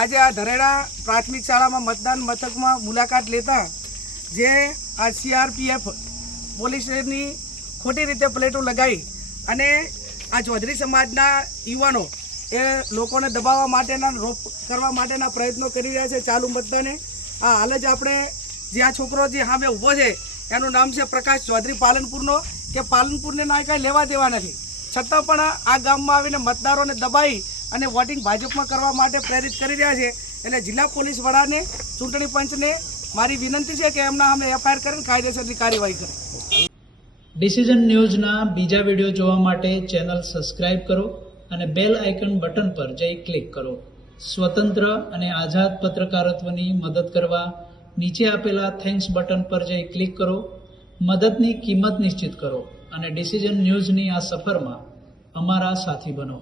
આજે આ ધરેડા પ્રાથમિક શાળામાં મતદાન મથકમાં મુલાકાત લેતા જે આ CRPF પોલીસની ખોટી રીતે પ્લેટો લગાવી અને આ ચૌધરી સમાજના યુવાનો એ લોકોને દબાવવા માટેના રોપ કરવા માટેના પ્રયત્નો કરી રહ્યા છે ચાલુ મતદાને। આ હાલ જ આપણે જે આ છોકરો જે સામે ઊભો છે એનું નામ છે પ્રકાશ ચૌધરી પાલનપુરનો, કે પાલનપુરને ના કાંઈ લેવા દેવા નથી, છતાં પણ આ ગામમાં આવીને મતદારોને દબાવી અને વોટિંગ ભાજપમાં કરવા માટે પ્રેરિત કરી રહ્યા છે। એટલે જિલ્લા પોલીસ વડાને, ચૂંટણી પંચને મારી વિનંતી છે કે એમના સામે FIR કરીને કાયદેસરની કાર્યવાહી કરે। ડિસિઝન ન્યૂઝના બીજા વિડીયો જોવા માટે ચેનલ સબસ્ક્રાઇબ કરો અને બેલ આઇકન બટન પર જઈ ક્લિક કરો। સ્વતંત્ર અને આઝાદ પત્રકારત્વની મદદ કરવા નીચે આપેલા થેન્ક્સ બટન પર જઈ ક્લિક કરો। મદદની કિંમત નિશ્ચિત કરો અને ડિસિઝન ન્યૂઝની આ સફરમાં અમારા સાથી બનો।